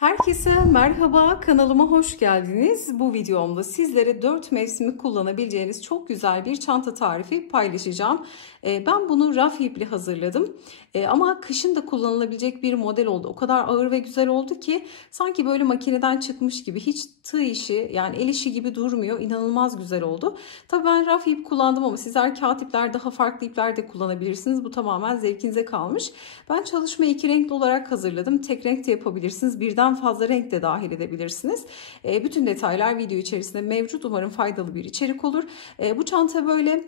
Herkese merhaba, kanalıma hoş geldiniz. Bu videomda sizlere 4 mevsimi kullanabileceğiniz çok güzel bir çanta tarifi paylaşacağım. Ben bunu raf ipli hazırladım. Ama kışın da kullanılabilecek bir model oldu. O kadar ağır ve güzel oldu ki sanki böyle makineden çıkmış gibi, hiç tığ işi yani el işi gibi durmuyor. İnanılmaz güzel oldu. Tabii ben raf ip kullandım ama sizler kağıt ipler, daha farklı ipler de kullanabilirsiniz. Bu tamamen zevkinize kalmış. Ben çalışmayı 2 renkli olarak hazırladım. Tek renk de yapabilirsiniz. Birden fazla renk de dahil edebilirsiniz. Bütün detaylar video içerisinde mevcut. Umarım faydalı bir içerik olur. Bu çanta böyle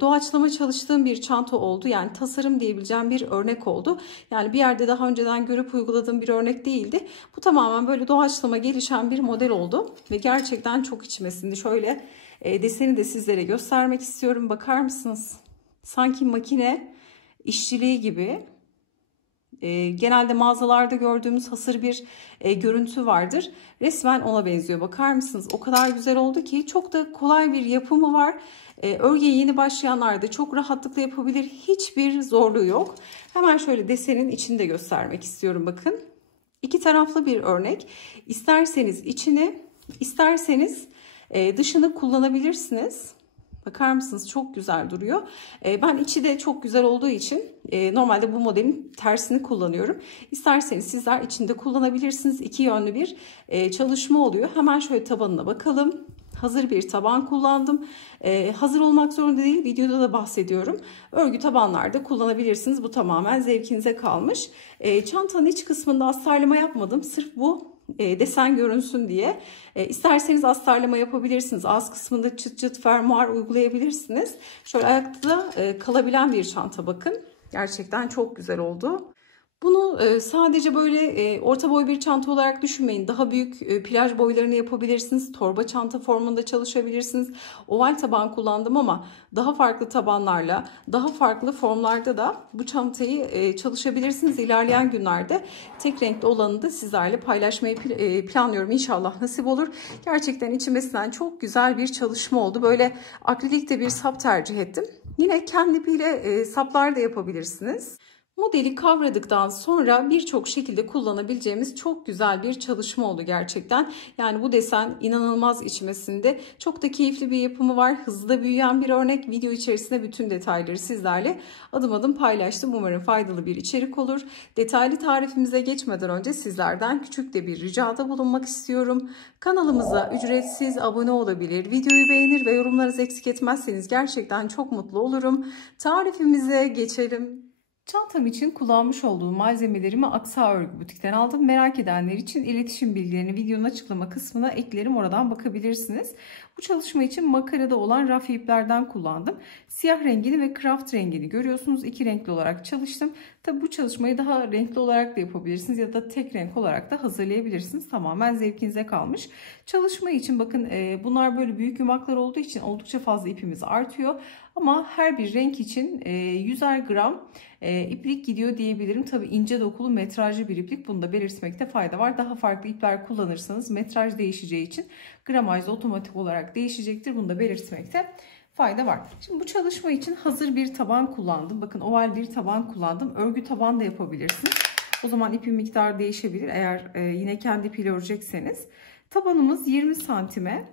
doğaçlama çalıştığım bir çanta oldu. Yani tasarım diyebileceğim bir örnek oldu. Yani bir yerde daha önceden görüp uyguladığım bir örnek değildi. Bu tamamen böyle doğaçlama gelişen bir model oldu. Ve gerçekten çok içime sindi. Şöyle deseni de sizlere göstermek istiyorum. Bakar mısınız? Sanki makine işçiliği gibi. Genelde mağazalarda gördüğümüz hasır bir görüntü vardır. Resmen ona benziyor. Bakar mısınız? O kadar güzel oldu ki, çok da kolay bir yapımı var. Örgüye yeni başlayanlar da çok rahatlıkla yapabilir. Hiçbir zorluğu yok. Hemen şöyle desenin içini de göstermek istiyorum. Bakın. İki taraflı bir örnek. İsterseniz içini, isterseniz dışını kullanabilirsiniz. Bakar mısınız? Çok güzel duruyor. Ben içi de çok güzel olduğu için normalde bu modelin tersini kullanıyorum. İsterseniz sizler içinde kullanabilirsiniz. İki yönlü bir çalışma oluyor. Hemen şöyle tabanına bakalım. Hazır bir taban kullandım. Hazır olmak zorunda değil. Videoda da bahsediyorum. Örgü tabanlarda kullanabilirsiniz. Bu tamamen zevkinize kalmış. Çantanın iç kısmında astarlama yapmadım. Sırf bu desen görünsün diye. İsterseniz astarlama yapabilirsiniz. Ağız kısmında çıt çıt fermuar uygulayabilirsiniz. Şöyle ayakta da kalabilen bir çanta, bakın. Gerçekten çok güzel oldu. Bunu sadece böyle orta boy bir çanta olarak düşünmeyin. Daha büyük plaj boylarını yapabilirsiniz. Torba çanta formunda çalışabilirsiniz. Oval taban kullandım ama daha farklı tabanlarla, daha farklı formlarda da bu çantayı çalışabilirsiniz. İlerleyen günlerde tek renkli olanı da sizlerle paylaşmayı planlıyorum. İnşallah nasip olur. Gerçekten içimesinden çok güzel bir çalışma oldu. Böyle akrilikte bir sap tercih ettim. Yine kendi ipiyle saplar da yapabilirsiniz. Modeli kavradıktan sonra birçok şekilde kullanabileceğimiz çok güzel bir çalışma oldu gerçekten. Yani bu desen inanılmaz içmesinde. Çok da keyifli bir yapımı var. Hızlı da büyüyen bir örnek. Video içerisinde bütün detayları sizlerle adım adım paylaştım. Umarım faydalı bir içerik olur. Detaylı tarifimize geçmeden önce sizlerden küçük de bir ricada bulunmak istiyorum. Kanalımıza ücretsiz abone olabilir, videoyu beğenir ve yorumlarınızı eksik etmezseniz gerçekten çok mutlu olurum. Tarifimize geçelim. Çantam için kullanmış olduğum malzemelerimi Aksa Örgü Butik'ten aldım. Merak edenler için iletişim bilgilerini videonun açıklama kısmına eklerim. Oradan bakabilirsiniz. Bu çalışma için makarada olan raf iplerden kullandım. Siyah rengini ve craft rengini görüyorsunuz. İki renkli olarak çalıştım. Tabi bu çalışmayı daha renkli olarak da yapabilirsiniz ya da tek renk olarak da hazırlayabilirsiniz. Tamamen zevkinize kalmış. Çalışma için bakın bunlar böyle büyük yumaklar olduğu için oldukça fazla ipimiz artıyor. Ama her bir renk için 100'er gram iplik gidiyor diyebilirim. Tabi ince dokulu metrajlı bir iplik. Bunu da belirtmekte fayda var. Daha farklı ipler kullanırsanız metraj değişeceği için gramaj da otomatik olarak değişecektir. Bunu da belirtmekte fayda var. Şimdi bu çalışma için hazır bir taban kullandım. Bakın oval bir taban kullandım. Örgü taban da yapabilirsiniz. O zaman ipin miktarı değişebilir eğer yine kendi ipiyle örecekseniz. Tabanımız 20 santime.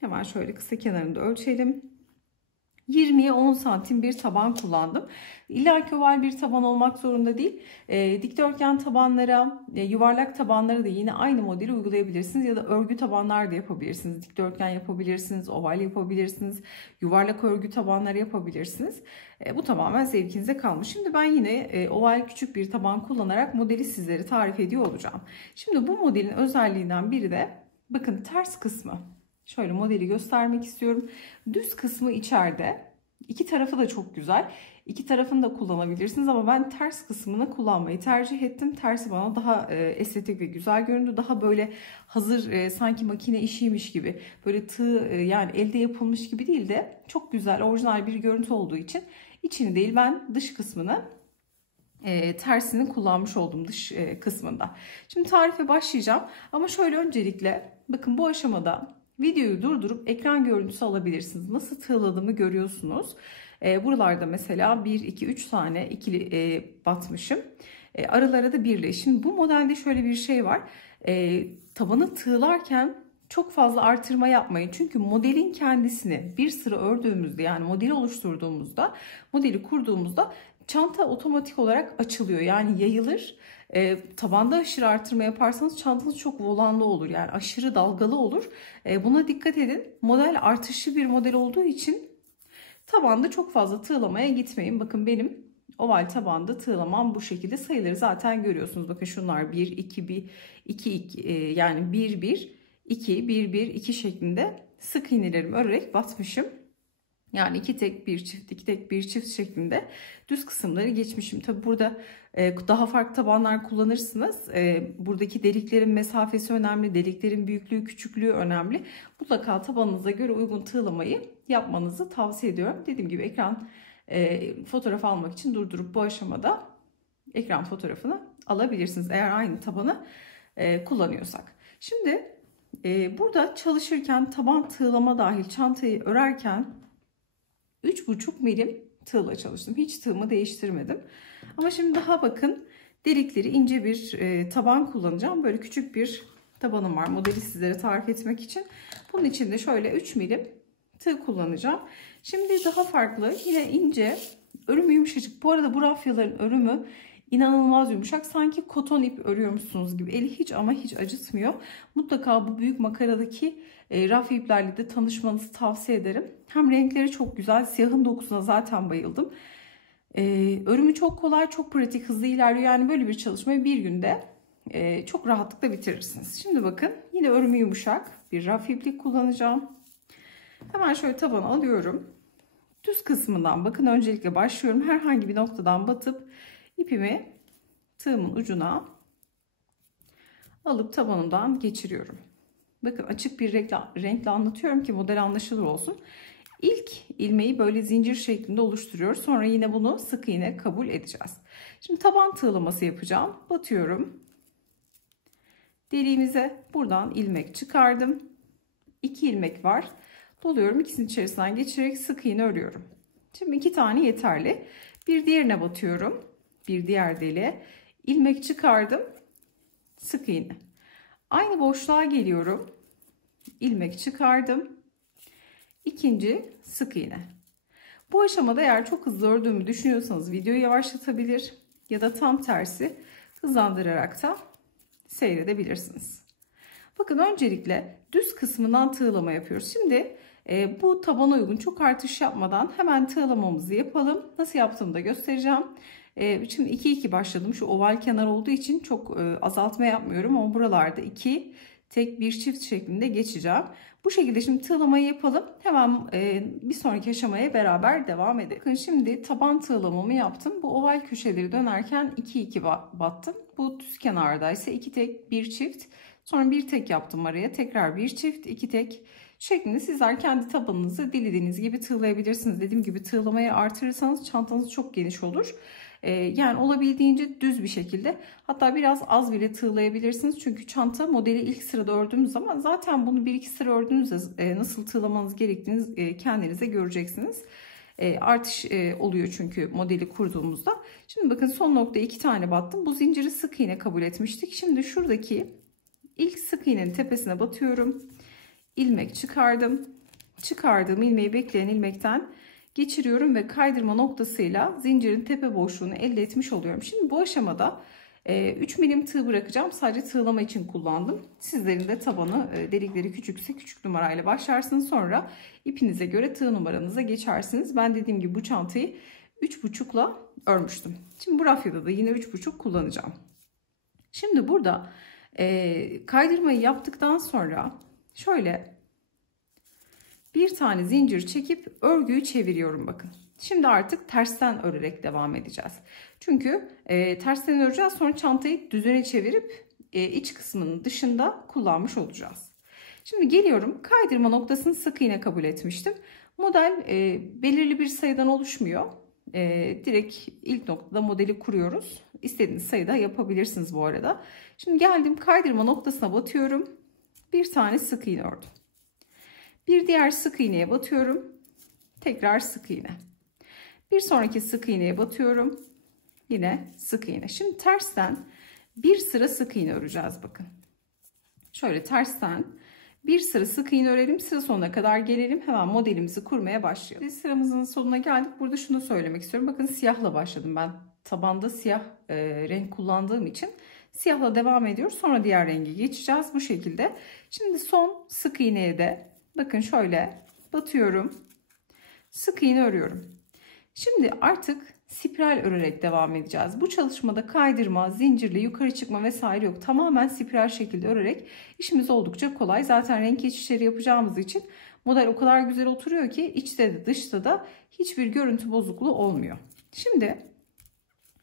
Hemen şöyle kısa kenarını da ölçelim. 20'ye 10 santim bir taban kullandım. İlla ki oval bir taban olmak zorunda değil. Dikdörtgen tabanlara, yuvarlak tabanlara da yine aynı modeli uygulayabilirsiniz. Ya da örgü tabanlar da yapabilirsiniz. Dikdörtgen yapabilirsiniz, oval yapabilirsiniz. Yuvarlak örgü tabanları yapabilirsiniz. Bu tamamen zevkinize kalmış. Şimdi ben yine oval küçük bir taban kullanarak modeli sizlere tarif ediyor olacağım. Şimdi bu modelin özelliğinden biri de bakın ters kısmı. Şöyle modeli göstermek istiyorum. Düz kısmı içeride. İki tarafı da çok güzel. İki tarafını da kullanabilirsiniz ama ben ters kısmını kullanmayı tercih ettim. Tersi bana daha estetik ve güzel göründü. Daha böyle hazır sanki makine işiymiş gibi. Böyle tığ yani elde yapılmış gibi değil de çok güzel orijinal bir görüntü olduğu için içini değil ben dış kısmını tersini kullanmış oldum dış kısmında. Şimdi tarife başlayacağım. Ama şöyle öncelikle bakın bu aşamada videoyu durdurup ekran görüntüsü alabilirsiniz. Nasıl tığladığımı görüyorsunuz. Buralarda mesela 1, 2, 3 tane ikili batmışım. Aralara da birle. Şimdi bu modelde şöyle bir şey var. Tabanı tığlarken çok fazla artırma yapmayın. Çünkü modelin kendisini bir sıra ördüğümüzde, yani modeli oluşturduğumuzda, modeli kurduğumuzda çanta otomatik olarak açılıyor. Yani yayılır. Tabanda aşırı artırma yaparsanız çantanız çok volanlı olur. Yani aşırı dalgalı olur. Buna dikkat edin. Model artışı bir model olduğu için tabanda çok fazla tığlamaya gitmeyin. Bakın benim oval tabanda tığlamam bu şekilde, sayıları zaten görüyorsunuz. Bakın şunlar 1, 2, 1, 2, 2, yani 1, 1, 2, 1, 1, 2 şeklinde sık iğnelerimi örerek batmışım. Yani 2 tek 1 çift, 2 tek 1 çift şeklinde düz kısımları geçmişim. Tabi burada daha farklı tabanlar kullanırsınız. Buradaki deliklerin mesafesi önemli, deliklerin büyüklüğü, küçüklüğü önemli. Mutlaka tabanınıza göre uygun tığlamayı yapmanızı tavsiye ediyorum. Dediğim gibi ekran fotoğraf almak için durdurup bu aşamada ekran fotoğrafını alabilirsiniz. Eğer aynı tabanı kullanıyorsak. Şimdi burada çalışırken taban tığlama dahil çantayı örerken 3,5 milim tığla çalıştım. Hiç tığımı değiştirmedim. Ama şimdi daha bakın delikleri ince bir taban kullanacağım. Böyle küçük bir tabanım var. Modeli sizlere tarif etmek için. Bunun için de şöyle 3 milim tığ kullanacağım. Şimdi daha farklı, yine ince, örümü yumuşacık. Bu arada bu rafyaların örümü inanılmaz yumuşak. Sanki koton ip örüyormuşsunuz gibi. Eli hiç ama hiç acıtmıyor. Mutlaka bu büyük makaradaki rafya iplerle de tanışmanızı tavsiye ederim. Hem renkleri çok güzel. Siyahın dokusuna zaten bayıldım. Örümü çok kolay, çok pratik, hızlı ilerliyor. Yani böyle bir çalışmayı bir günde çok rahatlıkla bitirirsiniz. Şimdi bakın yine örümü yumuşak bir rafya iplik kullanacağım. Hemen şöyle tabanı alıyorum. Düz kısmından bakın öncelikle başlıyorum. Herhangi bir noktadan batıp ipimi tığımın ucuna alıp tabanımdan geçiriyorum. Bakın açık bir renkle anlatıyorum ki model anlaşılır olsun. İlk ilmeği böyle zincir şeklinde oluşturuyoruz. Sonra yine bunu sık iğne kabul edeceğiz. Şimdi taban tığlaması yapacağım. Batıyorum. Deliğimize buradan ilmek çıkardım. 2 ilmek var. Doluyorum. İkisinin içerisinden geçirerek sık iğne örüyorum. Şimdi 2 tane yeterli. Bir diğerine batıyorum. Bir diğer deliğe ilmek çıkardım. Sık iğne. Aynı boşluğa geliyorum. İlmek çıkardım. İkinci sık iğne. Bu aşamada eğer çok hızlı ördüğümü düşünüyorsanız videoyu yavaşlatabilir ya da tam tersi hızlandırarak da seyredebilirsiniz. Bakın öncelikle düz kısmından tığlama yapıyoruz. Şimdi bu tabana uygun çok artış yapmadan hemen tığlamamızı yapalım. Nasıl yaptığımı da göstereceğim. Şimdi 2-2 başladım. Şu oval kenar olduğu için çok azaltma yapmıyorum ama buralarda 2 tek bir çift şeklinde geçeceğim. Bu şekilde şimdi tığlamayı yapalım. Hemen bir sonraki aşamaya beraber devam edelim. Bakın şimdi taban tığlamamı yaptım. Bu oval köşeleri dönerken 2-2 battım. Bu düz kenardaysa 2 tek bir çift. Sonra bir tek yaptım araya. Tekrar bir çift, 2 tek şeklinde sizler kendi tabanınızı dilediğiniz gibi tığlayabilirsiniz. Dediğim gibi tığlamayı artırırsanız çantanız çok geniş olur. Yani olabildiğince düz bir şekilde, hatta biraz az bile tığlayabilirsiniz. Çünkü çanta modeli ilk sırada ördüğümüz zaman zaten bunu 1-2 sıra ördüğünüzde nasıl tığlamanız gerektiğini kendinize göreceksiniz. Artış oluyor çünkü modeli kurduğumuzda. Şimdi bakın son noktaya 2 tane battım. Bu zinciri sık iğne kabul etmiştik. Şimdi şuradaki ilk sık iğnenin tepesine batıyorum. İlmek çıkardım. Çıkardığım ilmeği bekleyen ilmekten geçiriyorum ve kaydırma noktasıyla zincirin tepe boşluğunu elde etmiş oluyorum. Şimdi bu aşamada 3 milim tığ bırakacağım. Sadece tığlama için kullandım. Sizlerin de tabanı delikleri küçükse küçük numarayla başlarsınız. Sonra ipinize göre tığ numaranıza geçersiniz. Ben dediğim gibi bu çantayı 3,5'la örmüştüm. Şimdi bu rafyada da yine 3,5 kullanacağım. Şimdi burada kaydırmayı yaptıktan sonra şöyle bir tane zincir çekip örgüyü çeviriyorum bakın. Şimdi artık tersten örerek devam edeceğiz. Çünkü tersten öreceğiz, sonra çantayı düzene çevirip iç kısmının dışında kullanmış olacağız. Şimdi geliyorum, kaydırma noktasını sık iğne kabul etmiştim. Model belirli bir sayıdan oluşmuyor. Direkt ilk noktada modeli kuruyoruz. İstediğiniz sayıda yapabilirsiniz bu arada. Şimdi geldim, kaydırma noktasına batıyorum. Bir tane sık iğne ördüm. Bir diğer sık iğneye batıyorum. Tekrar sık iğne. Bir sonraki sık iğneye batıyorum. Yine sık iğne. Şimdi tersten bir sıra sık iğne öreceğiz bakın. Şöyle tersten bir sıra sık iğne örelim. Sıra sonuna kadar gelelim. Hemen modelimizi kurmaya başlayalım. Sıramızın sonuna geldik. Burada şunu söylemek istiyorum. Bakın siyahla başladım ben. Tabanda siyah renk kullandığım için siyahla devam ediyoruz. Sonra diğer renge geçeceğiz bu şekilde. Şimdi son sık iğneye de bakın şöyle batıyorum. Sık iğne örüyorum. Şimdi artık spiral örerek devam edeceğiz. Bu çalışmada kaydırma, zincirle yukarı çıkma vesaire yok. Tamamen spiral şekilde örerek işimiz oldukça kolay. Zaten renk geçişleri yapacağımız için model o kadar güzel oturuyor ki içte de dışta da hiçbir görüntü bozukluğu olmuyor. Şimdi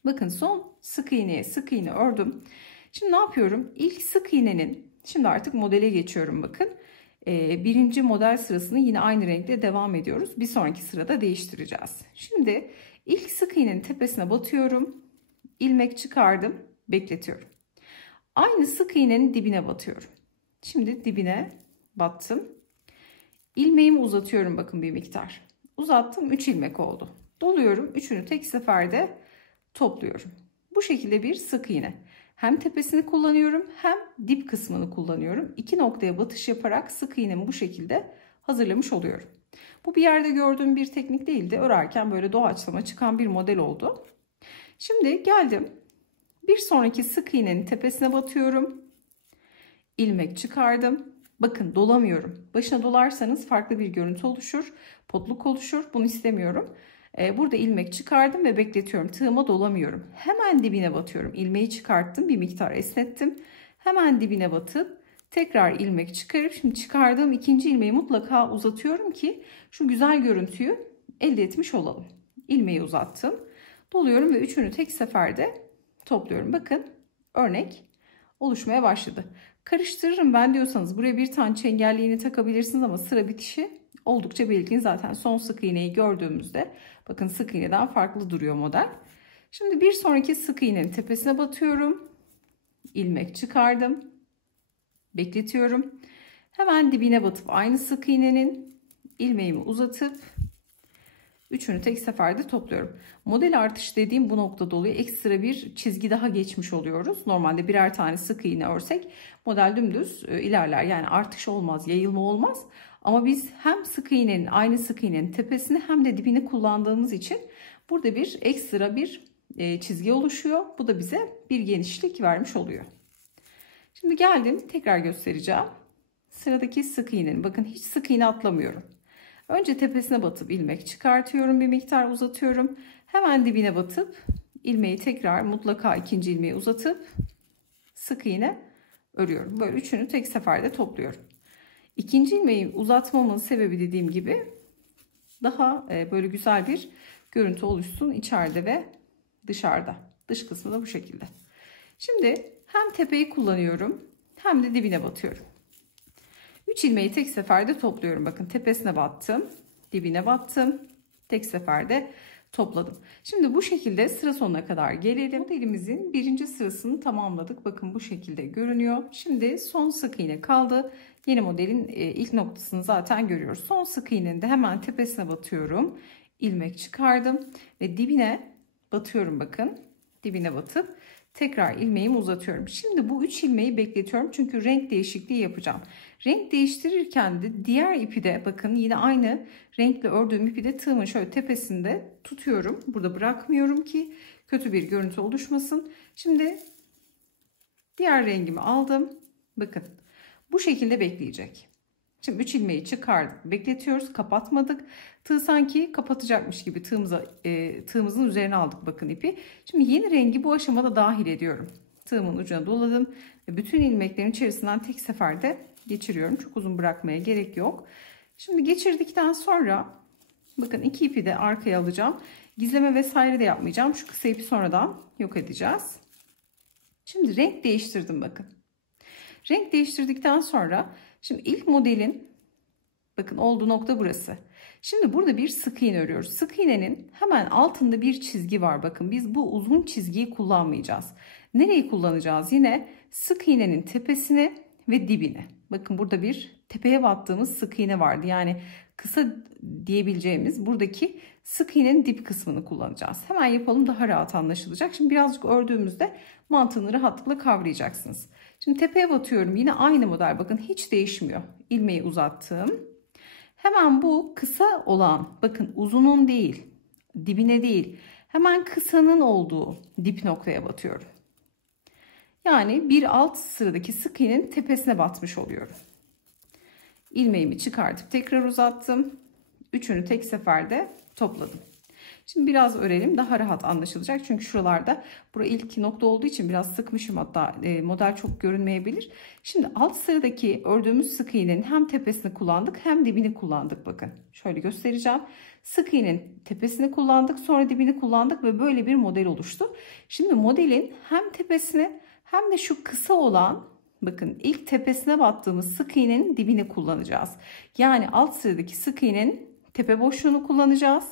bakın son sık iğneye sık iğne ördüm. Şimdi ne yapıyorum? İlk sık iğnenin, şimdi artık modele geçiyorum bakın. Birinci model sırasını yine aynı renkle devam ediyoruz. Bir sonraki sırada değiştireceğiz. Şimdi ilk sık iğnenin tepesine batıyorum. İlmek çıkardım. Bekletiyorum. Aynı sık iğnenin dibine batıyorum. Şimdi dibine battım. İlmeğimi uzatıyorum bakın bir miktar. Uzattım, 3 ilmek oldu. Doluyorum. Üçünü tek seferde topluyorum. Bu şekilde bir sık iğne. Hem tepesini kullanıyorum hem dip kısmını kullanıyorum. İki noktaya batış yaparak sık iğnemi bu şekilde hazırlamış oluyorum. Bu bir yerde gördüğüm bir teknik değildi. Örerken böyle doğaçlama çıkan bir model oldu. Şimdi geldim. Bir sonraki sık iğnenin tepesine batıyorum. İlmek çıkardım. Bakın dolamıyorum. Başına dolarsanız farklı bir görüntü oluşur. Potluk oluşur. Bunu istemiyorum. Burada ilmek çıkardım ve bekletiyorum. Tığıma dolamıyorum. Hemen dibine batıyorum. İlmeği çıkarttım. Bir miktar esnettim. Hemen dibine batıp tekrar ilmek çıkarıp şimdi çıkardığım ikinci ilmeği mutlaka uzatıyorum ki şu güzel görüntüyü elde etmiş olalım. İlmeği uzattım. Doluyorum ve üçünü tek seferde topluyorum. Bakın örnek oluşmaya başladı. Karıştırırım ben diyorsanız buraya bir tane çengelli iğne takabilirsiniz ama sıra bitişi oldukça belirgin. Zaten son sık iğneyi gördüğümüzde bakın sık iğneden farklı duruyor model. Şimdi bir sonraki sık iğnenin tepesine batıyorum. İlmek çıkardım. Bekletiyorum. Hemen dibine batıp aynı sık iğnenin ilmeğimi uzatıp üçünü tek seferde topluyorum. Model artış dediğim bu noktada oluyor. Ekstra bir çizgi daha geçmiş oluyoruz. Normalde birer tane sık iğne örsek model dümdüz ilerler. Yani artış olmaz, yayılma olmaz. Ama biz hem sık iğnenin aynı sık iğnenin tepesini hem de dibini kullandığımız için burada bir ekstra bir çizgi oluşuyor. Bu da bize bir genişlik vermiş oluyor. Şimdi geldim, tekrar göstereceğim. Sıradaki sık iğnenin, bakın hiç sık iğne atlamıyorum. Önce tepesine batıp ilmek çıkartıyorum, bir miktar uzatıyorum. Hemen dibine batıp ilmeği tekrar mutlaka ikinci ilmeği uzatıp sık iğne örüyorum. Böyle üçünü tek seferde topluyorum. İkinci ilmeği uzatmamın sebebi dediğim gibi daha böyle güzel bir görüntü oluşsun içeride ve dışarıda. Dış kısmı da bu şekilde. Şimdi hem tepeyi kullanıyorum hem de dibine batıyorum. 3 ilmeği tek seferde topluyorum. Bakın tepesine battım, dibine battım, tek seferde topladım. Şimdi bu şekilde sıra sonuna kadar gelelim. Modelimizin birinci sırasını tamamladık. Bakın bu şekilde görünüyor. Şimdi son sık iğne kaldı. Yeni modelin ilk noktasını zaten görüyoruz. Son sık iğnenin de hemen tepesine batıyorum. İlmek çıkardım ve dibine batıyorum bakın. Dibine batıp tekrar ilmeğimi uzatıyorum. Şimdi bu 3 ilmeği bekletiyorum çünkü renk değişikliği yapacağım. Renk değiştirirken de diğer ipi de bakın yine aynı renkle ördüğüm ipi de tığımın şöyle tepesinde tutuyorum. Burada bırakmıyorum ki kötü bir görüntü oluşmasın. Şimdi diğer rengimi aldım. Bakın bu şekilde bekleyecek. Şimdi 3 ilmeği çıkardık, bekletiyoruz, kapatmadık. Tığ sanki kapatacakmış gibi tığımızın üzerine aldık bakın ipi. Şimdi yeni rengi bu aşamada dahil ediyorum. Tığımın ucuna doladım ve bütün ilmeklerin içerisinden tek seferde geçiriyorum. Çok uzun bırakmaya gerek yok. Şimdi geçirdikten sonra bakın iki ipi de arkaya alacağım. Gizleme vesaire de yapmayacağım. Şu kısa ipi sonradan yok edeceğiz. Şimdi renk değiştirdim bakın. Renk değiştirdikten sonra şimdi ilk modelin bakın olduğu nokta burası. Şimdi burada bir sık iğne örüyoruz. Sık iğnenin hemen altında bir çizgi var. Bakın biz bu uzun çizgiyi kullanmayacağız. Nereyi kullanacağız? Yine sık iğnenin tepesine ve dibine. Bakın burada bir tepeye battığımız sık iğne vardı. Yani kısa diyebileceğimiz buradaki sık iğnenin dip kısmını kullanacağız. Hemen yapalım, daha rahat anlaşılacak. Şimdi birazcık ördüğümüzde mantığını rahatlıkla kavrayacaksınız. Şimdi tepeye batıyorum. Yine aynı model, bakın hiç değişmiyor. İlmeği uzattım. Hemen bu kısa olan, bakın uzunun değil, dibine değil, hemen kısanın olduğu dip noktaya batıyorum. Yani bir alt sıradaki sık iğnenin tepesine batmış oluyorum. İlmeğimi çıkartıp tekrar uzattım. Üçünü tek seferde topladım. Şimdi biraz örelim, daha rahat anlaşılacak. Çünkü şuralarda, bura ilk nokta olduğu için biraz sıkmışım, hatta model çok görünmeyebilir. Şimdi alt sıradaki ördüğümüz sık iğnenin hem tepesini kullandık hem dibini kullandık. Bakın şöyle göstereceğim. Sık iğnenin tepesini kullandık, sonra dibini kullandık ve böyle bir model oluştu. Şimdi modelin hem tepesini hem de şu kısa olan, bakın ilk tepesine battığımız sık iğnenin dibini kullanacağız. Yani alt sıradaki sık iğnenin tepe boşluğunu kullanacağız.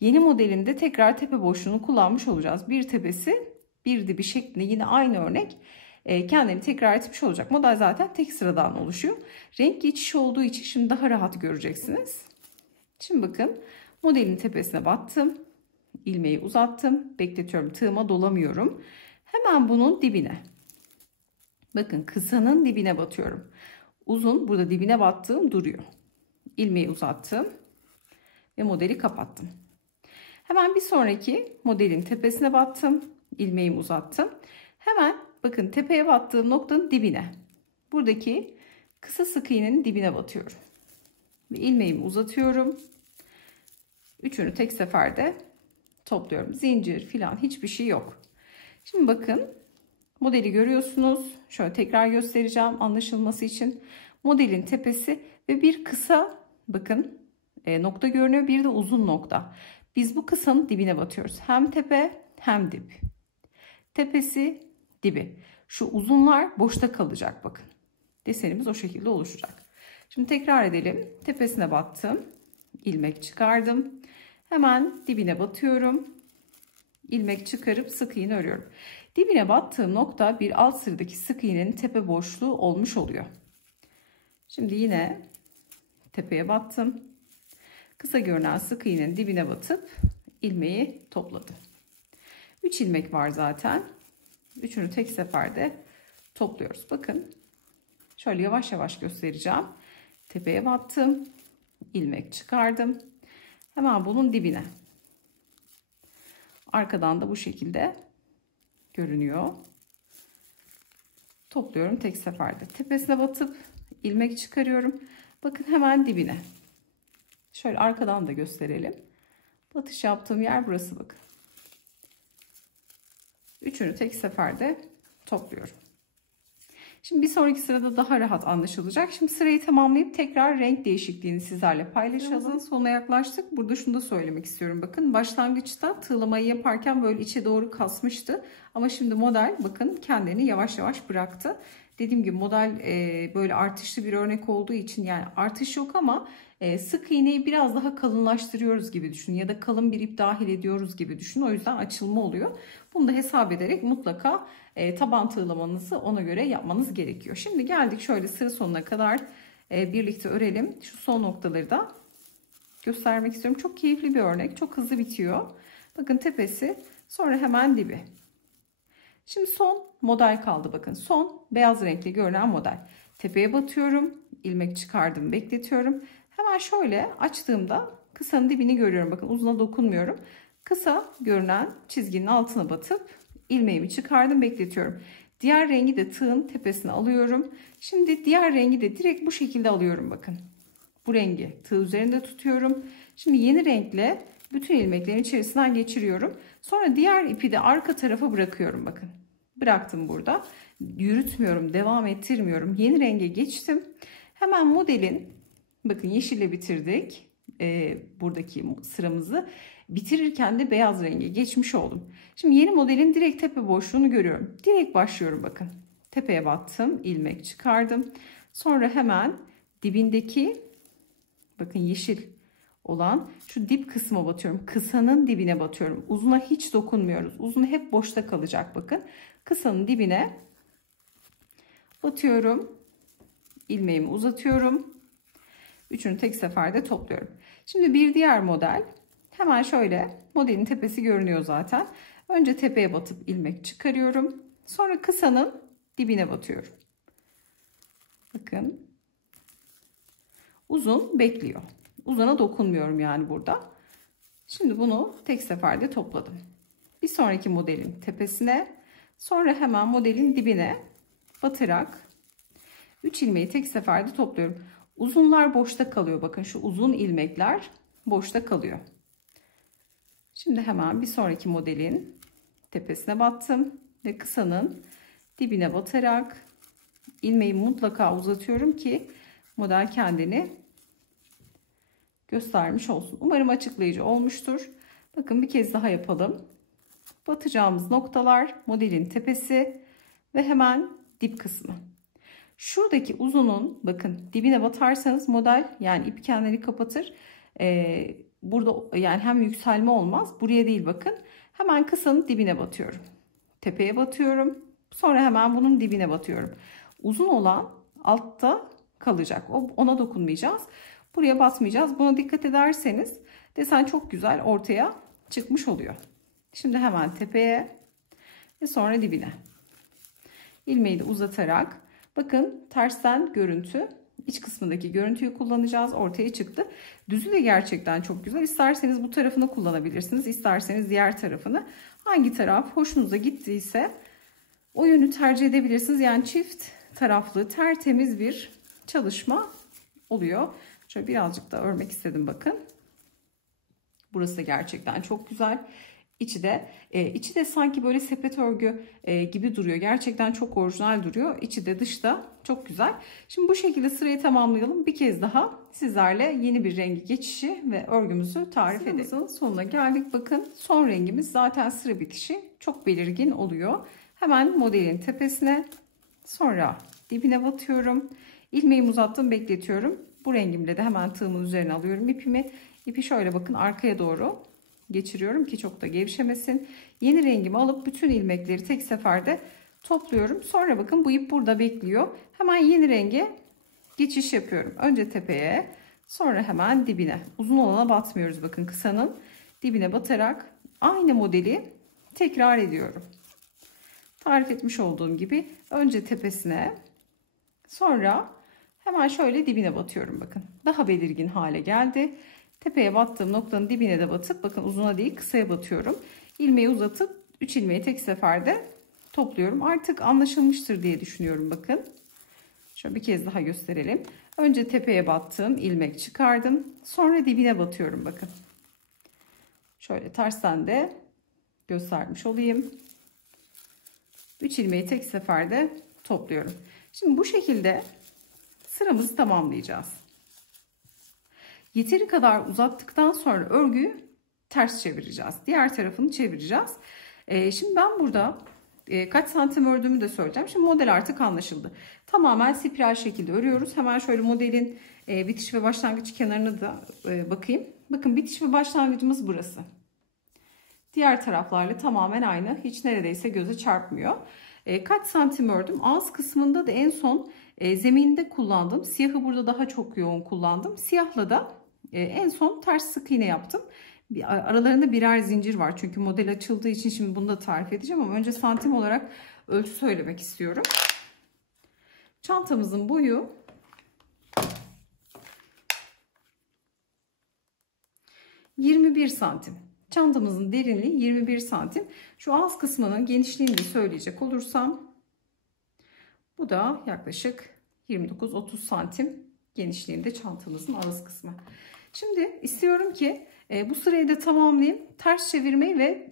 Yeni modelinde tekrar tepe boşluğunu kullanmış olacağız. Bir tepesi bir dibi şeklinde, yine aynı örnek kendini tekrar etmiş olacak. Model zaten tek sıradan oluşuyor. Renk geçişi olduğu için şimdi daha rahat göreceksiniz. Şimdi bakın, modelin tepesine battım. İlmeği uzattım. Bekletiyorum. Tığıma dolamıyorum. Hemen bunun dibine. Bakın kısanın dibine batıyorum. Uzun, burada dibine battığım duruyor. İlmeği uzattım ve modeli kapattım. Hemen bir sonraki modelin tepesine battım. İlmeğimi uzattım. Hemen bakın tepeye battığım noktanın dibine, buradaki kısa sık iğnenin dibine batıyorum. Ve ilmeğimi uzatıyorum. Üçünü tek seferde topluyorum. Zincir filan hiçbir şey yok. Şimdi bakın, modeli görüyorsunuz. Şöyle tekrar göstereceğim anlaşılması için. Modelin tepesi ve bir kısa, bakın nokta görünüyor, bir de uzun nokta. Biz bu kısanın dibine batıyoruz. Hem tepe hem dip. Tepesi, dibi. Şu uzunlar boşta kalacak, bakın. Desenimiz o şekilde oluşacak. Şimdi tekrar edelim. Tepesine battım. İlmek çıkardım. Hemen dibine batıyorum. İlmek çıkarıp sık iğne örüyorum. Dibine battığım nokta bir alt sıradaki sık iğnenin tepe boşluğu olmuş oluyor. Şimdi yine tepeye battım. Kısa görünen sık iğnenin dibine batıp ilmeği topladım. 3 ilmek var zaten. Üçünü tek seferde topluyoruz. Bakın şöyle yavaş yavaş göstereceğim. Tepeye battım. İlmek çıkardım. Hemen bunun dibine. Arkadan da bu şekilde görünüyor. Topluyorum tek seferde. Tepesine batıp ilmek çıkarıyorum. Bakın hemen dibine. Şöyle arkadan da gösterelim. Batış yaptığım yer burası, bakın. Üçünü tek seferde topluyorum. Şimdi bir sonraki sırada daha rahat anlaşılacak. Şimdi sırayı tamamlayıp tekrar renk değişikliğini sizlerle paylaşalım. Sonuna yaklaştık. Burada şunu da söylemek istiyorum. Bakın başlangıçta tığlamayı yaparken böyle içe doğru kasmıştı. Ama şimdi model bakın kendini yavaş yavaş bıraktı. Dediğim gibi model böyle artışlı bir örnek olduğu için, yani artış yok ama sık iğneyi biraz daha kalınlaştırıyoruz gibi düşünün. Ya da kalın bir ip dahil ediyoruz gibi düşünün. O yüzden açılma oluyor. Bunu da hesap ederek mutlaka taban tığlamanızı ona göre yapmanız gerekiyor. Şimdi geldik şöyle sıra sonuna kadar birlikte örelim. Şu son noktaları da göstermek istiyorum. Çok keyifli bir örnek. Çok hızlı bitiyor. Bakın tepesi, sonra hemen dibi. Şimdi son model kaldı. Bakın son beyaz renkli görünen model. Tepeye batıyorum. İlmek çıkardım. Bekletiyorum. Hemen şöyle açtığımda kısanın dibini görüyorum. Bakın uzuna dokunmuyorum. Kısa görünen çizginin altına batıp ilmeğimi çıkardım. Bekletiyorum. Diğer rengi de tığın tepesine alıyorum. Şimdi diğer rengi de direkt bu şekilde alıyorum. Bakın. Bu rengi tığ üzerinde tutuyorum. Şimdi yeni renkle bütün ilmeklerin içerisinden geçiriyorum. Sonra diğer ipi de arka tarafa bırakıyorum. Bakın. Bıraktım burada. Yürütmüyorum, devam ettirmiyorum. Yeni renge geçtim. Hemen modelin, bakın yeşille bitirdik. Buradaki sıramızı bitirirken de beyaz renge geçmiş oldum. Şimdi yeni modelin direkt tepe boşluğunu görüyorum. Direkt başlıyorum, bakın. Tepeye battım, ilmek çıkardım. Sonra hemen dibindeki, bakın yeşil olan şu dip kısma batıyorum. Kısanın dibine batıyorum. Uzuna hiç dokunmuyoruz. Uzun hep boşta kalacak, bakın. Kısanın dibine batıyorum. İlmeğimi uzatıyorum. Üçünü tek seferde topluyorum. Şimdi bir diğer model. Hemen şöyle, modelin tepesi görünüyor zaten. Önce tepeye batıp ilmek çıkarıyorum. Sonra kısanın dibine batıyorum. Bakın. Uzun bekliyor. Uzuna dokunmuyorum yani burada. Şimdi bunu tek seferde topladım. Bir sonraki modelin tepesine, sonra hemen modelin dibine batarak 3 ilmeği tek seferde topluyorum. Uzunlar boşta kalıyor. Bakın şu uzun ilmekler boşta kalıyor. Şimdi hemen bir sonraki modelin tepesine battım ve kısanın dibine batarak ilmeği mutlaka uzatıyorum ki model kendini göstermiş olsun. Umarım açıklayıcı olmuştur. Bakın bir kez daha yapalım. Batacağımız noktalar modelin tepesi ve hemen dip kısmı. Şuradaki uzunun bakın dibine batarsanız model yani ip kendini kapatır. Burada yani hem yükselme olmaz. Buraya değil bakın. Hemen kısanın dibine batıyorum. Tepeye batıyorum. Sonra hemen bunun dibine batıyorum. Uzun olan altta kalacak. Ona dokunmayacağız. Buraya batmayacağız. Buna dikkat ederseniz desen çok güzel ortaya çıkmış oluyor. Şimdi hemen tepeye ve sonra dibine. İlmeği de uzatarak bakın tersten görüntü, iç kısmındaki görüntüyü kullanacağız. Ortaya çıktı. Düzü de gerçekten çok güzel. İsterseniz bu tarafını kullanabilirsiniz. İsterseniz diğer tarafını. Hangi taraf hoşunuza gittiyse o yönü tercih edebilirsiniz. Yani çift taraflı tertemiz bir çalışma oluyor. Şöyle birazcık da örmek istedim bakın. Burası da gerçekten çok güzel. İçi de sanki böyle sepet örgü gibi duruyor. Gerçekten çok orijinal duruyor. İçi de dışta çok güzel. Şimdi bu şekilde sırayı tamamlayalım. Bir kez daha sizlerle yeni bir rengi geçişi ve örgümüzü tarif edelim. Sıramızın sonuna geldik. Bakın son rengimiz zaten sıra bitişi çok belirgin oluyor. Hemen modelin tepesine, sonra dibine batıyorum. İlmeğimi uzattım, bekletiyorum. Bu rengimle de hemen tığımın üzerine alıyorum ipimi. İpi şöyle bakın arkaya doğru geçiriyorum ki çok da gevşemesin. Yeni rengimi alıp bütün ilmekleri tek seferde topluyorum. Sonra bakın bu ip burada bekliyor. Hemen yeni renge geçiş yapıyorum. Önce tepeye, sonra hemen dibine. Uzun olana batmıyoruz bakın, kısanın dibine batarak aynı modeli tekrar ediyorum. Tarif etmiş olduğum gibi önce tepesine, sonra hemen şöyle dibine batıyorum bakın. Daha belirgin hale geldi. Tepeye battığım noktanın dibine de batıp bakın uzuna değil kısaya batıyorum. İlmeği uzatıp 3 ilmeği tek seferde topluyorum. Artık anlaşılmıştır diye düşünüyorum bakın. Şöyle bir kez daha gösterelim. Önce tepeye battım, ilmek çıkardım. Sonra dibine batıyorum bakın. Şöyle tersten de göstermiş olayım. 3 ilmeği tek seferde topluyorum. Şimdi bu şekilde sıramızı tamamlayacağız. Yeteri kadar uzattıktan sonra örgüyü ters çevireceğiz. Diğer tarafını çevireceğiz. Şimdi ben burada kaç santim ördüğümü de söyleyeceğim. Şimdi model artık anlaşıldı. Tamamen spiral şekilde örüyoruz. Hemen şöyle modelin bitiş ve başlangıç kenarına da bakayım. Bakın bitiş ve başlangıcımız burası. Diğer taraflarla tamamen aynı. Hiç neredeyse göze çarpmıyor. Kaç santim ördüm? Ağız kısmında da en son zeminde kullandım. Siyahı burada daha çok yoğun kullandım. Siyahla da en son ters sık iğne yaptım. Aralarında birer zincir var. Çünkü model açıldığı için şimdi bunu da tarif edeceğim. Ama önce santim olarak ölçü söylemek istiyorum. Çantamızın boyu 21 santim. Çantamızın derinliği 21 santim. Şu ağız kısmının genişliğini de söyleyecek olursam bu da yaklaşık 29-30 santim genişliğinde çantamızın ağız kısmı. Şimdi istiyorum ki bu sırayı da tamamlayayım. Ters çevirmeyi ve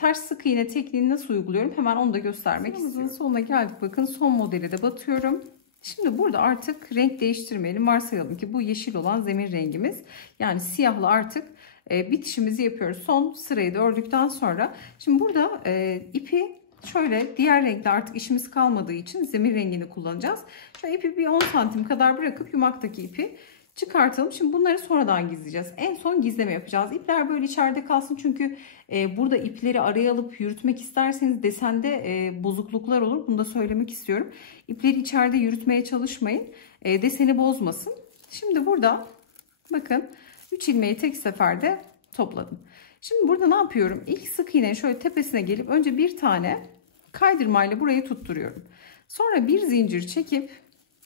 ters sık iğne tekniğini nasıl uyguluyorum hemen onu da göstermek istiyorum. Sonuna geldik. Bakın son modele de batıyorum. Şimdi burada artık renk değiştirmeyelim. Varsayalım ki bu yeşil olan zemin rengimiz. Yani siyahla artık bitişimizi yapıyoruz. Son sırayı da ördükten sonra. Şimdi burada ipi şöyle diğer renkte artık işimiz kalmadığı için zemin rengini kullanacağız. Şöyle ipi bir 10 santim kadar bırakıp yumaktaki ipi çıkartalım. Şimdi bunları sonradan gizleyeceğiz. En son gizleme yapacağız. İpler böyle içeride kalsın çünkü burada ipleri araya alıp yürütmek isterseniz desende bozukluklar olur. Bunu da söylemek istiyorum. İpleri içeride yürütmeye çalışmayın. Deseni bozmasın. Şimdi burada bakın 3 ilmeği tek seferde topladım. Şimdi burada ne yapıyorum? İlk sık iğnenin şöyle tepesine gelip önce bir tane kaydırmayla burayı tutturuyorum. Sonra bir zincir çekip,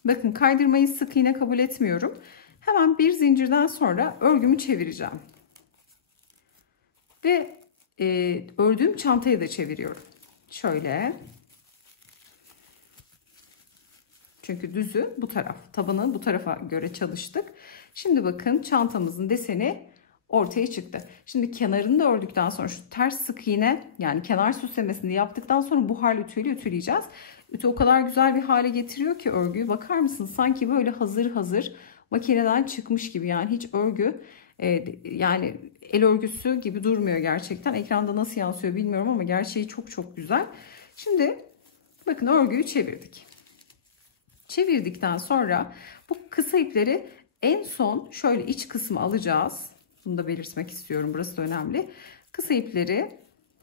bakın kaydırmayı sık iğne kabul etmiyorum. Hemen bir zincirden sonra örgümü çevireceğim. Ve ördüğüm çantayı da çeviriyorum. Şöyle. Çünkü düzü bu taraf, tabanı bu tarafa göre çalıştık. Şimdi bakın çantamızın deseni ortaya çıktı. Şimdi kenarını da ördükten sonra şu ters sık iğne, yani kenar süslemesini yaptıktan sonra buhar ütüyle ütüleyeceğiz. Ütü o kadar güzel bir hale getiriyor ki örgüyü, bakar mısınız? Sanki böyle hazır hazır makineden çıkmış gibi, yani hiç örgü yani el örgüsü gibi durmuyor gerçekten. Ekranda nasıl yansıyor bilmiyorum ama gerçeği çok çok güzel. Şimdi bakın örgüyü çevirdik. Çevirdikten sonra bu kısa ipleri en son şöyle iç kısmı alacağız. Bunu da belirtmek istiyorum. Burası da önemli. Kısa ipleri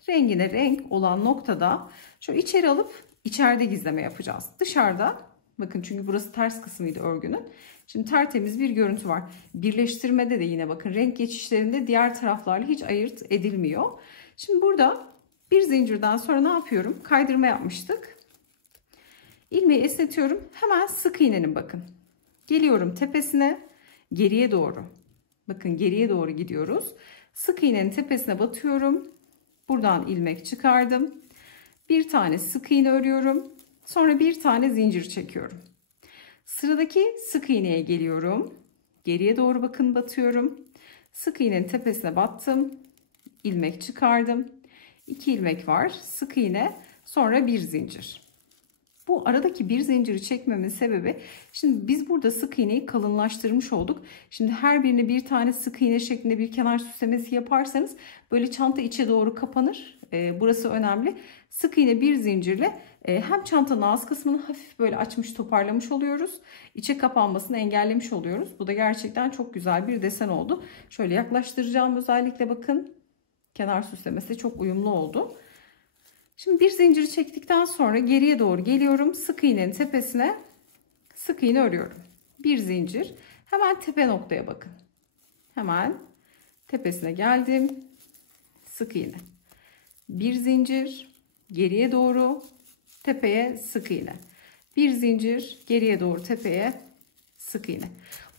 rengine renk olan noktada şöyle içeri alıp içeride gizleme yapacağız. Dışarıda bakın, çünkü burası ters kısmıydı örgünün. Şimdi tertemiz bir görüntü var. Birleştirmede de yine bakın renk geçişlerinde diğer taraflarla hiç ayırt edilmiyor. Şimdi burada bir zincirden sonra ne yapıyorum? Kaydırma yapmıştık. İlmeği esnetiyorum. Hemen sık iğnenin bakın. Geliyorum tepesine, geriye doğru. Bakın geriye doğru gidiyoruz. Sık iğnenin tepesine batıyorum. Buradan ilmek çıkardım. Bir tane sık iğne örüyorum. Sonra bir tane zincir çekiyorum. Sıradaki sık iğneye geliyorum. Geriye doğru bakın batıyorum. Sık iğnenin tepesine battım. İlmek çıkardım. 2 ilmek var. Sık iğne, sonra bir zincir. Bu aradaki bir zinciri çekmemin sebebi, şimdi biz burada sık iğneyi kalınlaştırmış olduk. Şimdi her birine bir tane sık iğne şeklinde bir kenar süslemesi yaparsanız böyle çanta içe doğru kapanır. Burası önemli. Sık iğne bir zincirle hem çantanın ağız kısmını hafif böyle açmış toparlamış oluyoruz. İçe kapanmasını engellemiş oluyoruz. Bu da gerçekten çok güzel bir desen oldu. Şöyle yaklaştıracağım, özellikle bakın kenar süslemesi çok uyumlu oldu. Şimdi bir zinciri çektikten sonra geriye doğru geliyorum. Sık iğnenin tepesine sık iğne örüyorum. Bir zincir. Hemen tepe noktaya bakın. Hemen tepesine geldim. Sık iğne. Bir zincir. Geriye doğru tepeye sık iğne. Bir zincir. Geriye doğru tepeye sık iğne.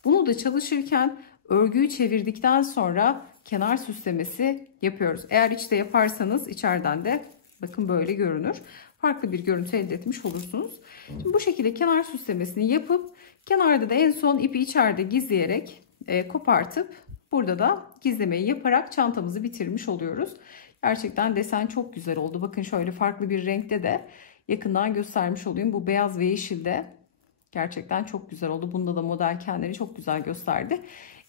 Bunu da çalışırken örgüyü çevirdikten sonra kenar süslemesi yapıyoruz. Eğer içte yaparsanız içeriden de bakın böyle görünür. Farklı bir görüntü elde etmiş olursunuz. Şimdi bu şekilde kenar süslemesini yapıp kenarda da en son ipi içeride gizleyerek kopartıp burada da gizlemeyi yaparak çantamızı bitirmiş oluyoruz. Gerçekten desen çok güzel oldu. Bakın şöyle farklı bir renkte de yakından göstermiş olayım. Bu beyaz ve yeşilde gerçekten çok güzel oldu. Bunda da model kendini çok güzel gösterdi.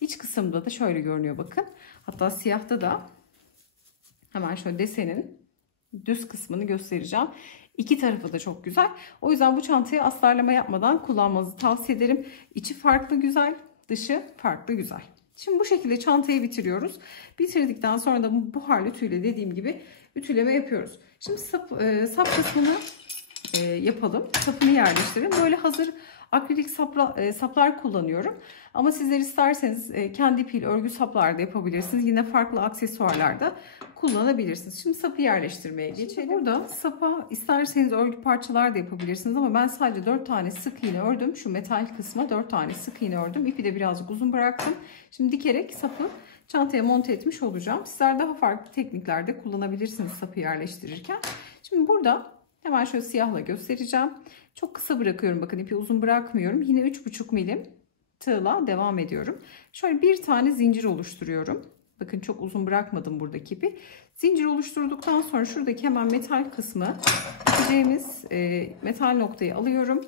İç kısımda da şöyle görünüyor bakın. Hatta siyahta da hemen şöyle desenin düz kısmını göstereceğim. İki tarafı da çok güzel. O yüzden bu çantayı astarlama yapmadan kullanmanızı tavsiye ederim. İçi farklı güzel, dışı farklı güzel. Şimdi bu şekilde çantayı bitiriyoruz. Bitirdikten sonra da bu buharlı ütüyle dediğim gibi ütüleme yapıyoruz. Şimdi sap kısmını yapalım. Sapını yerleştirelim. Böyle hazır akrilik saplar kullanıyorum. Ama sizler isterseniz kendi ipil örgü saplar da yapabilirsiniz. Yine farklı aksesuarlar da kullanabilirsiniz. Şimdi sapı yerleştirmeye geçelim. Burada sapa isterseniz örgü parçalar da yapabilirsiniz. Ama ben sadece 4 tane sık iğne ördüm. Şu metal kısma 4 tane sık iğne ördüm. İpi de birazcık uzun bıraktım. Şimdi dikerek sapı çantaya monte etmiş olacağım. Sizler daha farklı tekniklerde kullanabilirsiniz sapı yerleştirirken. Şimdi burada hemen şöyle siyahla göstereceğim. Çok kısa bırakıyorum. Bakın ipi uzun bırakmıyorum. Yine 3,5 milim tığla devam ediyorum. Şöyle bir tane zincir oluşturuyorum. Bakın çok uzun bırakmadım buradaki ipi. Zincir oluşturduktan sonra şuradaki hemen metal kısmı dikeceğimiz metal noktayı alıyorum.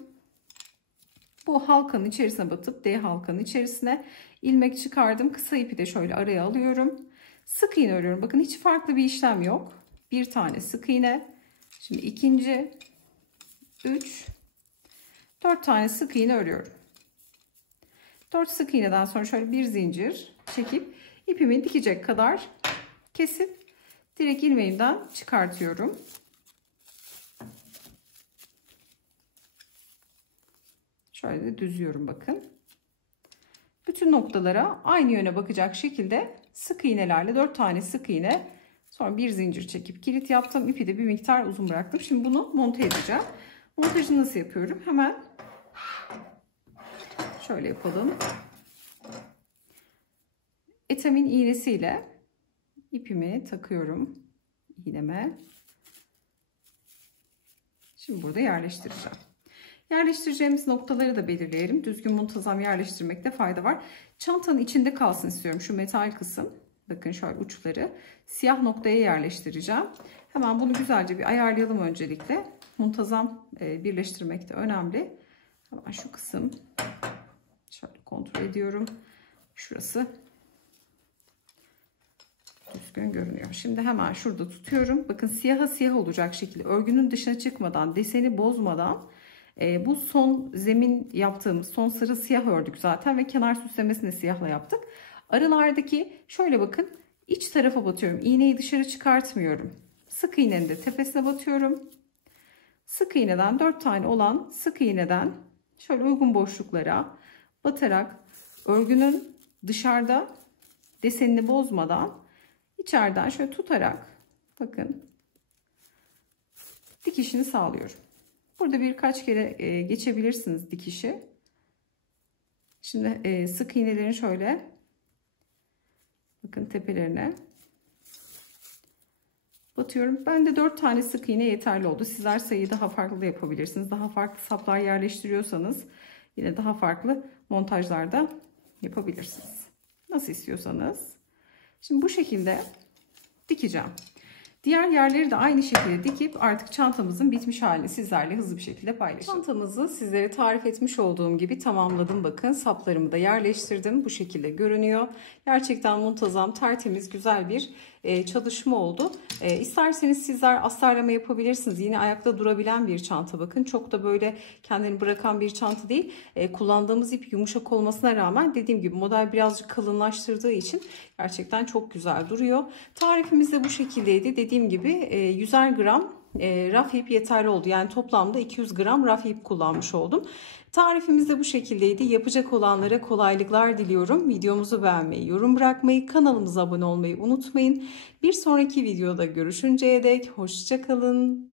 Bu halkanın içerisine batıp D halkanın içerisine ilmek çıkardım. Kısa ipi de şöyle araya alıyorum. Sık iğne örüyorum. Bakın hiç farklı bir işlem yok. Bir tane sık iğne. Şimdi ikinci, 3, 4 tane sık iğne örüyorum. 4 sık iğneden sonra şöyle bir zincir çekip ipimi dikecek kadar kesip direkt ilmeğimden çıkartıyorum. Şöyle de düzüyorum bakın. bütün noktalara aynı yöne bakacak şekilde sık iğnelerle 4 tane sık iğne, sonra bir zincir çekip kilit yaptım. İpi de bir miktar uzun bıraktım. Şimdi bunu monte edeceğim. Montajını nasıl yapıyorum? Hemen şöyle yapalım. Etamin iğnesiyle ipimi takıyorum iğneme. Şimdi burada yerleştireceğim. Yerleştireceğimiz noktaları da belirleyelim. Düzgün, muntazam yerleştirmekte fayda var. Çantanın içinde kalsın istiyorum şu metal kısım. Bakın şöyle uçları siyah noktaya yerleştireceğim. Hemen bunu güzelce bir ayarlayalım öncelikle. Muntazam birleştirmek de önemli. Hemen şu kısım şöyle kontrol ediyorum. Şurası düzgün görünüyor. Şimdi hemen şurada tutuyorum. Bakın siyaha siyah olacak şekilde, örgünün dışına çıkmadan, deseni bozmadan, bu son zemin yaptığımız son sarı siyah ördük zaten ve kenar süslemesini siyahla yaptık. Aralardaki şöyle bakın, iç tarafa batıyorum. İğneyi dışarı çıkartmıyorum. Sık iğnenin de tepesine batıyorum. Sık iğneden 4 tane olan sık iğneden şöyle uygun boşluklara batarak örgünün dışarıda desenini bozmadan, içeriden şöyle tutarak bakın dikişini sağlıyorum. Burada birkaç kere geçebilirsiniz dikişi. Şimdi sık iğnelerin şöyle bakın tepelerine batıyorum. Ben de 4 tane sık iğne yeterli oldu. Sizler sayıyı daha farklı da yapabilirsiniz. Daha farklı saplar yerleştiriyorsanız yine daha farklı montajlarda yapabilirsiniz. Nasıl istiyorsanız. Şimdi bu şekilde dikeceğim. Diğer yerleri de aynı şekilde dikip artık çantamızın bitmiş halini sizlerle hızlı bir şekilde paylaşacağım. Çantamızı sizlere tarif etmiş olduğum gibi tamamladım. Bakın saplarımı da yerleştirdim. Bu şekilde görünüyor. Gerçekten muntazam, tertemiz, güzel bir çalışma oldu. İsterseniz sizler astarlama yapabilirsiniz. Yine ayakta durabilen bir çanta bakın. Çok da böyle kendini bırakan bir çanta değil. Kullandığımız ip yumuşak olmasına rağmen dediğim gibi model birazcık kalınlaştırdığı için gerçekten çok güzel duruyor. Tarifimiz de bu şekildeydi. Dediğim gibi 100'er gram raf ip yeterli oldu. Yani toplamda 200 gram raf ip kullanmış oldum. Tarifimiz de bu şekildeydi. Yapacak olanlara kolaylıklar diliyorum. Videomuzu beğenmeyi, yorum bırakmayı, kanalımıza abone olmayı unutmayın. Bir sonraki videoda görüşünceye dek hoşça kalın.